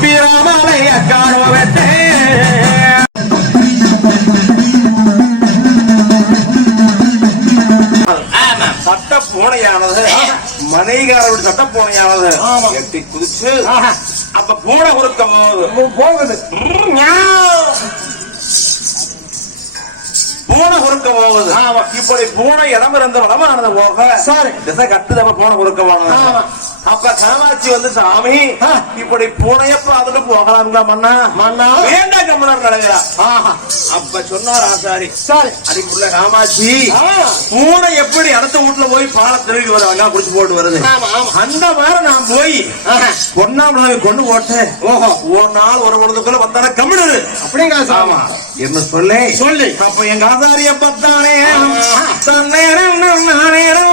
பிரமலைய காணுவத்தே சட்ட பூனையானது மனைகாரருடைய சட்ட பூனையானது எட்டி குதிச்சு அப்ப பூனை கொடுக்க போகுது பூனை குறுக்க போகுது இப்படி பூனை இடம் இருந்த வளமானது போக திசை கட்டுதப்ப பூனை குறுக்க போனது அப்ப காமாட்சி வந்து சாமி. இப்படி பூனைய பார்த்துட்டு போகலாம்ல மன்னா மன்னா. வேண்டாம் கம்மனர் நடக்கிறா அப்ப சொன்னார் ஆசாரி சரி அதுக்குள்ள காமாட்சி. பூனை எப்படி அடுத்த வீட்டுல போய் பாலை திரும்பி வருவாங்க குடிச்சு போட்டு வருது. அந்த மாதிரி நான் போய். பொன்னாமலை கொண்டு போட்டு ஓஹோ ஒரு நாள் ஒரு பொழுதுக்குள்ள வந்தான கம்மிடு அப்படிங்களா சாமா என்ன சொல்லு சொல்லு. அப்ப எங்க ஆசாரிய பத்தானே ஆஹா. தன்னேரம் நானேரம்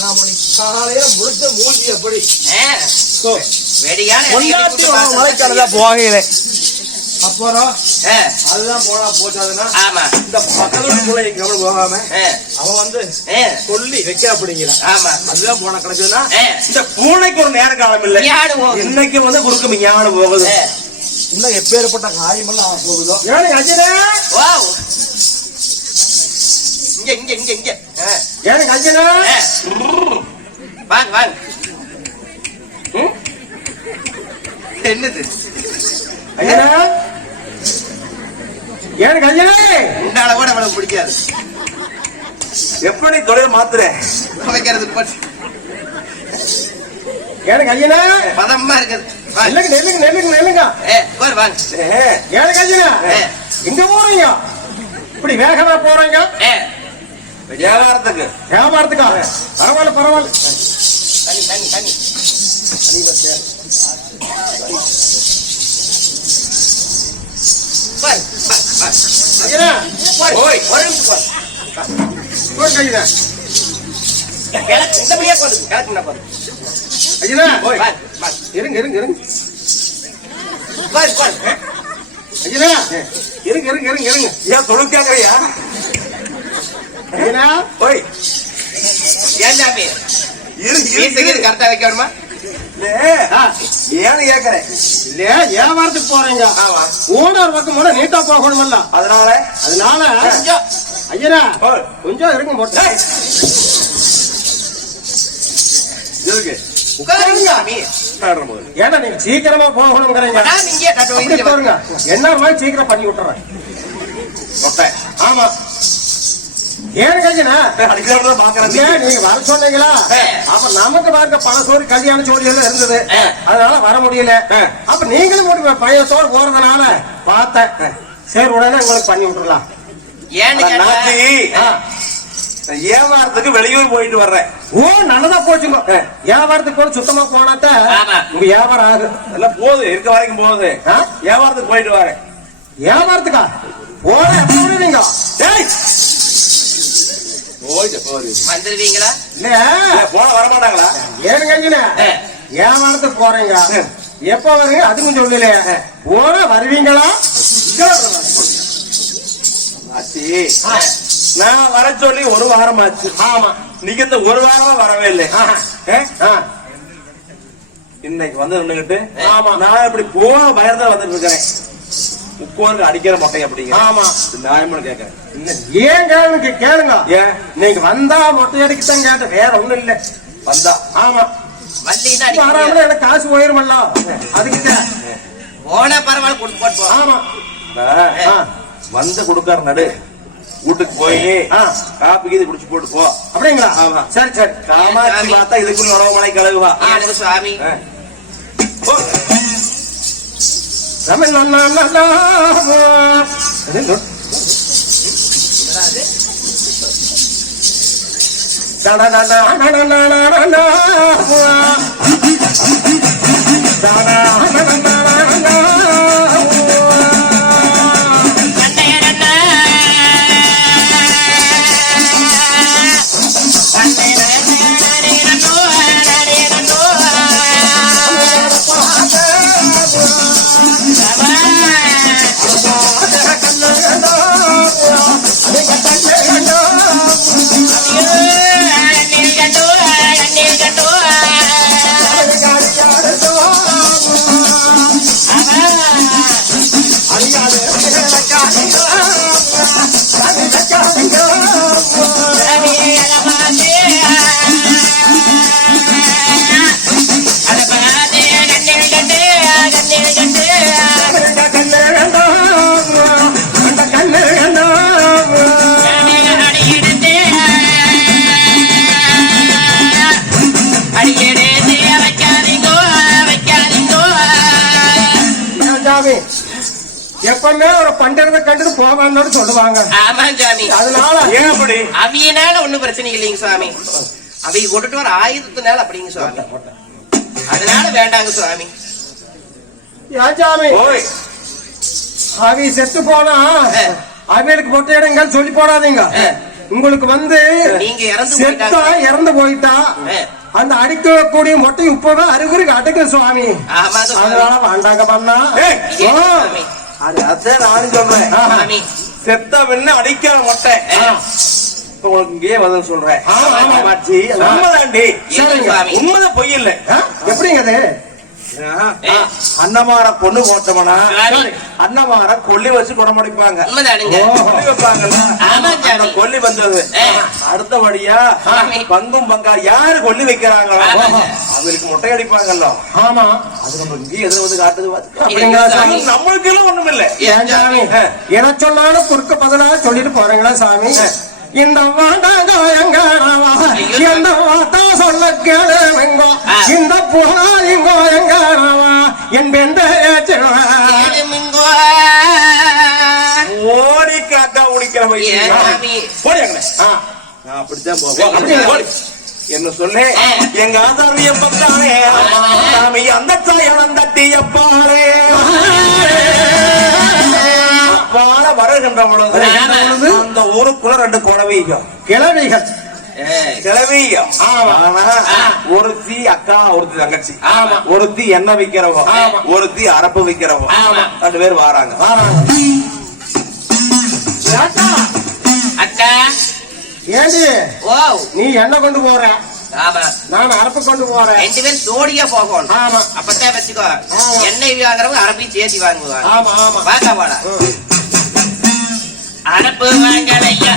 காலையில முடிச்ச மூஞ்சி பொண்டாட்டி மலைக்கானதா போகையில. அப்புறம் அதுதான் போனா போச்சாதுன்னா இந்த பக்கத்து பிள்ளைக்கு கவனம் போகாம அவன் வந்து சொல்லி வைக்க அப்படிங்கிறான் ஆமா. அதுதான் போன கிடைச்சதுன்னா இந்த பூனைக்கு ஒரு நேர காலம் இல்லை? இன்னைக்கு வந்து குறுக்கு மிஞ்ஞான போகுது. இன்னும் எப்பேற்பட்ட காயமெல்லாம் போகுதோ? ஏன் அஞ்சனே வாவ். இங்க இங்க இங்க இங்க. அஞ்சனே ஆ. வாங்க வாங்க? என்னது? அஞ்சனே ஏன் அஞ்சனே உண்டால கூட இவ்வளவு பிடிக்காது. எப்படி தொழில் மாத்துறேன் துவைக்கிறது ஏன் அஞ்சனே பதமா இருக்குது. நெல்லுங்க நெல்லுங்க நெல்லுங்க நெல்லுங்க. ஏ. எங்க போறீங்க. இப்படி வேகமா போறீங்க? வியாபாரத்துக்கு. வியாபாரத்துக்கா? பரவாயில்ல பரவாயில்ல. தண்ணி தண்ணி தண்ணி. வாரு, வாரு. இருங்க இருங்க இருங்க. இருங்க இருங்க இருங்க இருங்க. ஏன் தொழில் கேக்குறியா அஞ்சனே ஓய். ஏன் சாமி கரெக்டா வைக்கணுமா ஆ, ஏன்னு கேக்குறேன். வியாபாரத்துக்கு போறீங்க? ஆமா ஓனர் பக்கம் கூட நீட்டா போகணுமல்ல. அதனால? அதனால ஓய். கொஞ்சம். இருக்கு உட்காருங்க. போது. ஏன்னா நீங்க சீக்கிரமா போகணுங்கிறீங்க? என்ன மாதிரி சீக்கிரம் பண்ணி விட்டுறேன். ஆமா. ஏன் நீங்க வர சொன்னீங்களா. அப்ப நமக்கு பாருங்க பண சோறு கல்யாண சோறு எல்லாம் இருந்தது. அதனால வர முடியல. அப்ப நீங்களும் ஒரு பையத்தோடு போறதுனால பார்த்தேன் சரி உடனே உங்களுக்கு பண்ணி. நான் வியாபாரத்துக்கு வெளியூர் போயிட்டு வர்றேன். ஓ நல்லதா போச்சுங்க. வியாபாரத்துக்கு கூட சுத்தமா போனாத்த. உங்க வியாபாரம் ஆகும் எல்லாம் போகுது இருக்க வரைக்கும் போகுது? வியாபாரத்துக்கு போயிட்டு வரேன். வியாபாரத்துக்கா போற எப்ப வந்துருவீங்களா? போன வரமாட்டாங்களா? ஏன் கஞ்சின ஆ. வியாபாரத்துக்கு போறீங்க. எப்ப வருவீங்க அதுக்கும் சொல்லல. போற வருவீங்களா. நான் வர சொல்லி ஒரு வாரம் ஆச்சு ஆமா. நீங்க இந்த ஒரு வாரமா வரவே இல்லை. இன்னைக்கு வந்து நின்னுகிட்டு ஆமா. நான் இப்படி போன பயத்துல வந்துட்டு இருக்கிறேன். உட்கார்ந்து அடிக்கிற மொட்டை அப்படிங்க ஆமா. நியாயமான கேட்கறேன் இல்ல, ஏன் கேளுங்க கேளுங்க. ஏன்? நீங்க வந்தா மொட்டை அடிக்கத்தான் கேட்ட வேற ஒண்ணும் இல்ல. வந்தா. ஆமா. எனக்கு காசு போயிருமல்ல? அதுக்கு போனா பரவாயில்ல கொடுத்து போட்டு ஆமா. வந்து கொடுக்காரு நடு. வீட்டுக்கு போய். காப்பி கீது குடிச்சு போட்டு போ. அப்படிங்களா? ஆமா. சரி சரி. காமாட்சி பார்த்தா இதுக்குள்ள உணவு மலை கழுவுவா சுவாமி எப்பவுமே ஒரு பண்டிகை கண்டுட்டு போவான்னு சொல்லுவாங்க. ஆமா சாமி அதனால ஏன் அப்படி? அவியனால ஒண்ணும் பிரச்சனை இல்லைங்க சுவாமி. அவைய கொண்டுட்டு வர ஆயுதத்தினால அப்படிங்க சுவாமி. அதனால வேண்டாங்க சுவாமி. ஏன் சாமி ஓய். அவி செத்து போனா. அவியலுக்கு மொட்டை இடங்க சொல்லி போடாதீங்க. உங்களுக்கு வந்து நீங்க இறந்து செத்தா இறந்து போயிட்டா. அந்த அடிக்கக்கூடிய மொட்டை இப்பவே அருகுருக்கு அடைக்கும் சுவாமி. அதனால வேண்டாங்க பண்ணா? அது அதான் நானும் சொல்றேன். செத்த வெண்ண அடிக்கிற மொட்டை. ஆ. இப்ப உங்களுக்கு இங்கேயே பதில் சொல்றேன். உண்மைதாண்டி. உண்மைதான் பொய் இல்ல? எப்படிங்க அது. அன்னமார பொண்ணு போட்டோம்னா. அன்னமார கொல்லி வச்சு குடமடிப்பாங்க. கொல்லி வந்தது. அடுத்தபடியா. பங்கும் பங்கா யாரு கொல்லி வைக்கிறாங்களோ. அவங்களுக்கு மொட்டை அடிப்பாங்கல்ல ஆமா. அது நம்ம இங்கே எதிர வந்து காட்டுது நம்மளுக்கு எல்லாம் ஒண்ணும் இல்ல ஏன் சாமி? என சொன்னாலும் குறுக்க பதிலா சொல்லிட்டு போறீங்களா சாமி? இந்த வாண்டாங்க எங்கானவா எந்த வார்த்தா சொல்ல கேளுங்கோ இந்த புகாரிங்கோ ஓடி காக்கா உடிக்கிற அப்படித்தான் அப்படியா? என்ன சொல்லு. எங்க ஆதாரிய பத்தானே சாமி அந்த சாயனம் தட்டியப்பாரே அப்பால வருகின்ற பொழுது? அந்த ஊருக்குள்ள ரெண்டு கிழவிகள். ஏய். கிளவியும். ஒருத்தி அக்கா ஒருத்தி தங்கச்சி. ஆமா. ஒருத்தி எண்ணெய் விக்கிறவோ ஆமா. ஒருத்தி அரப்பு விக்கிறவோ ஆமா. ரெண்டு பேர் வாராங்க. அக்கா. ஏண்டி? நீ என்ன கொண்டு போற? ஆமா. நான் அரப்பு கொண்டு போறேன். ரெண்டு பேரும் ஜோடியா போகணும். ஆமா. அப்பதான் வச்சுக்கோ. எண்ணெய் வாங்குறவங்க அரப்பையும் சேர்த்து வாங்குவாங்க. ஆமா ஆமா. வாக்கா போடா அரப்பு வாங்கலையா?